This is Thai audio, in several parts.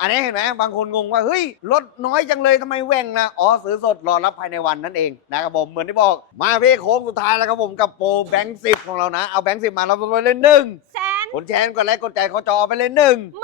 อันนี้เห็นไหมบางคนงงว่าเฮ้ยรถน้อยจังเลยทำไมแหว่งนะอ๋อซื้อสดรอรับภายในวันนั่นเองนะครับผมเหมือนที่บอกมาพี่โค้งสุดท้ายแล้วครับผมกับโปรแบงค์สิบของเรานะ เอาแบงค์สิบมาเราไปเล่นหนึ่งแสนกดแชร์กดไลค์กดใจเขาจอไปเล่นหนึ่งห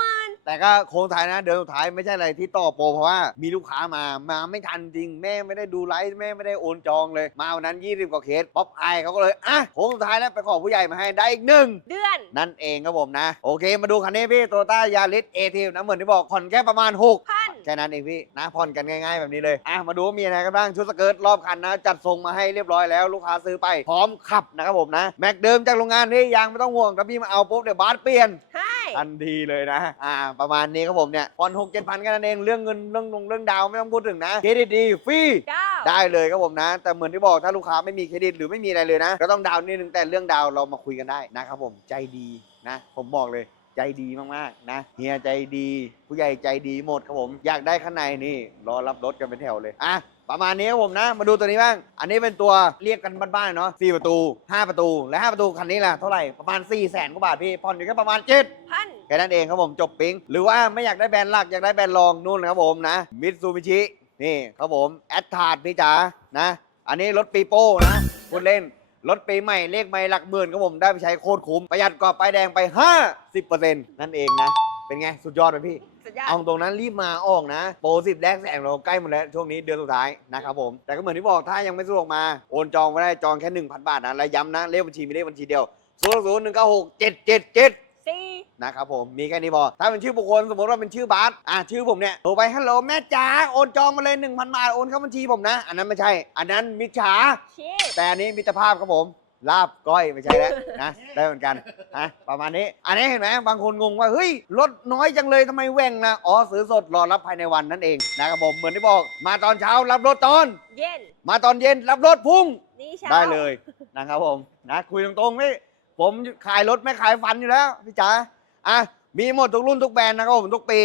มื่น แต่ก็โค้งสุดท้ายนะ เดือนสุดท้ายไม่ใช่อะไรที่ต่อโปรเพราะว่ามีลูกค้ามามาไม่ทันจริง แม่ไม่ได้ดูไลฟ์แม่ไม่ได้โอนจองเลย มาวันนั้น 20 กว่าเคสป๊อปไอเขาก็เลย อะโค้งสุดท้ายแล้วไปขอผู้ใหญ่มาให้ได้อีกหนึ่งเดือน นั่นเองครับผมนะ โอเค มาดูคันนี้พี่โตต้ายาริสเอทีนะเหมือนที่บอกผ่อนแค่ประมาณ6พันแค่นั้นเองพี่นะผ่อนกันง่าย ๆ แบบนี้เลยอะมาดูว่ามีอะไรกันบ้างชุดสเกิร์ตรอบคันนะ จัดทรงมาให้เรียบร้อยแล้วลูกค้าซื้อไปพร้อมขับนะครับผมนะแม็กเดิมจากโรงงานนี่ยางไม่ต้องห่วงถ้าพี่มาเอาปุ๊บเดี๋ยวบาสเปลี่ยนให้ ทันทีเลยนะ อ่า ประมาณนี้ครับผมเนี่ยผ่อนหกเจ็ดพันกันนั่นเองเรื่องเงินเรื่องลงเรื่องดาวไม่ต้องพูดถึงนะเครดิตดีฟรีเก้า ได้เลยครับผมนะ แต่เหมือนที่บอกถ้าลูกค้าไม่มีเครดิตหรือไม่มีอะไรเลยนะ ก็ต้องดาวน์นิดนึงแต่เรื่องดาวน์เรามาคุยกันได้นะครับผมใจดีนะ ผมบอกเลย ใจดีมากๆนะเฮียใจดี ผู้ใหญ่ใจดีหมดครับผม อยากได้ข้างในนี่รอรับรถกันเป็นแถวเลยอะประมาณนี้ครับผมนะ มาดูตัวนี้บ้าง อันนี้เป็นตัวเรียกกันบ้านๆเนาะ4ประตู 5 ประตู และ 5 ประตูคันนี้ล่ะเท่าไหร่ประมาณ 4 0 0แสนกว่าบาทพี่ผ่อนอยู่แค่ประมาณ7 พันแค่นั้นเองครับผมจบปิ๊งหรือว่าไม่อยากได้แบรนด์หลัก อยากได้แบรนด์รองนู่นนะครับผมนะมิตซูบิชินี่ครับผมแอดทาร์ดพี่จ๋านะ อันนี้รถปีโป้นะคุณเล่น รถปีใหม่เลขไม่หลักหมื่นครับผมได้ไปใช้โคตรคุ้ม ประหยัดกว่าป้ายแดงไป 50%นั่นเองนะ เป็นไง สุดยอดไหมพี่ สุดยอด เอาตรงนั้นรีบมาออกนะ โปรสิบแรกแสงเราใกล้หมดแล้ว ช่วงนี้เดือนสุดท้ายนะครับผม แต่ก็เหมือนที่บอกถ้ายังไม่สะดวกมา โอนจองไม่ได้จองแค่ 1,000 บาทนะและย้ำนะเลขบัญชีมีเลขบัญชีเดียว0 0 1 9 6 7 7 7สี่ นะครับผมมีแค่นี้พอถ้าเป็นชื่อบุคคลสมมติว่าเป็นชื่อบาสอะชื่อผมเนี่ยโทรไปฮัลโหลแม่จ๋าโอนจองมาเลย1,000บาทโอนเข้าบัญชีผมนะ อันนั้นไม่ใช่ อันนั้นมิจฉาชีพแต่อันนี้มิตรภาพครับผมลาบก้อยไม่ใช่แล้วนะ ได้เหมือนกันนะประมาณนี้ อันนี้เห็นไหมบางคนงงว่าเฮ้ยรถน้อยจังเลยทำไมแหว่งนะอ๋อซื้อสดรอรับภายในวันนั่นเองนะครับผมเหมือนที่บอก มาตอนเช้ารับรถตอน เย็น มาตอนเย็นรับรถพรุ่ง นี่เช้าได้เลยนะครับผมนะคุยตรงๆไม่ผมขายรถไม่ขายฟันอยู่แล้วพี่จ๋า อะมีหมดทุกรุ่นทุกแบรนด์นะครับผมทุกปี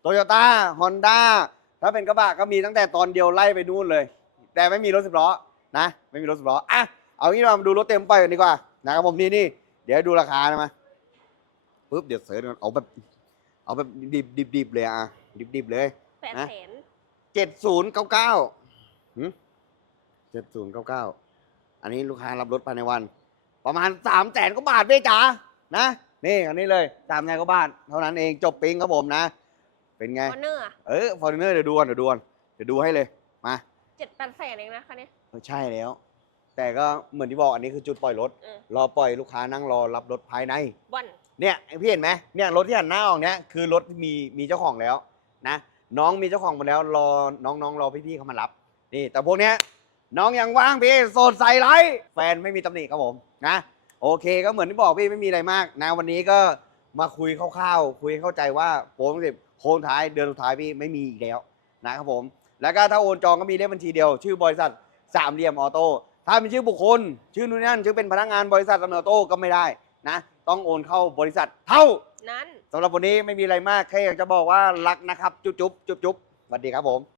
โตโยต้าฮอนด้าถ้าเป็นกระบะก็มีตั้งแต่ตอนเดียวไล่ไปนู่นเลย แต่ไม่มีรถสิบล้อนะ ไม่มีรถสิบล้ออะเอางี้เรามาดูรถเต็มไปกันดีกว่านะครับผมนี่นี่เดี๋ยวดูราคานะมาปุ๊บเดี๋ยวเสิร์ชก่อนเอาแบบเอาแบบดิบดิบดิบเลยอะดิบดิบเลยแปดแสนเจ็ดศูนย์เก้าเก้าเจ็ดศูนย์เก้าเก้าอันนี้ลูกค้ารับรถภายในวัน ประมาณสามแสนกว่าบาทพี่จ๋านะ นี่อันนี้เลยสามแสนกว่าบาทเท่านั้นเองจบปิ๊งครับผมนะ เป็นไง คอนเนอร์เออฟอร์จูเนอร์เดี๋ยวดูก่อนเดี๋ยวดูก่อนเดี๋ยวดูให้เลยมาเจ็ดแปดแสนเองนะคันนี้เออใช่แล้ว แต่ก็เหมือนที่บอกอันนี้คือจุดปล่อยรถ เออรอปล่อยลูกค้านั่งรอรับรถภายใน วันเนี่ยพี่เห็นไหมเนี่ยรถที่หันหน้าออกเนี่ยคือรถที่มีมีเจ้าของแล้วนะน้องมีเจ้าของหมดแล้วรอน้องๆรอพี่ๆเขามารับนี่แต่พวกเนี้ยน้องยังว่างพี่โสดใส่ไรแฟนไม่มีตำหนิครับผมนะ โอเคก็เหมือนที่บอกพี่ไม่มีอะไรมากนะวันนี้ก็มาคุยคร่าวๆคุยให้เข้าใจว่าโปรสิบโค้งท้ายเดือนสุดท้ายพี่ไม่มีอีกแล้วนะครับผม แล้วก็ถ้าโอนจองก็มีเลขบัญชีเดียว ชื่อบริษัทสามเหลี่ยมออโต้ถ้าเป็นชื่อบุคคล ชื่อนู่นนนั่นชื่อเป็นพนักงานบริษัทสามเหลี่ยมออโต้ก็ไม่ได้นะ ต้องโอนเข้าบริษัทเท่านั้นสำหรับวันนี้ไม่มีอะไรมากแค่อยากจะบอกว่ารักนะครับ จุ๊บจุ๊บจุ๊บจุ๊บสวัสดีครับผม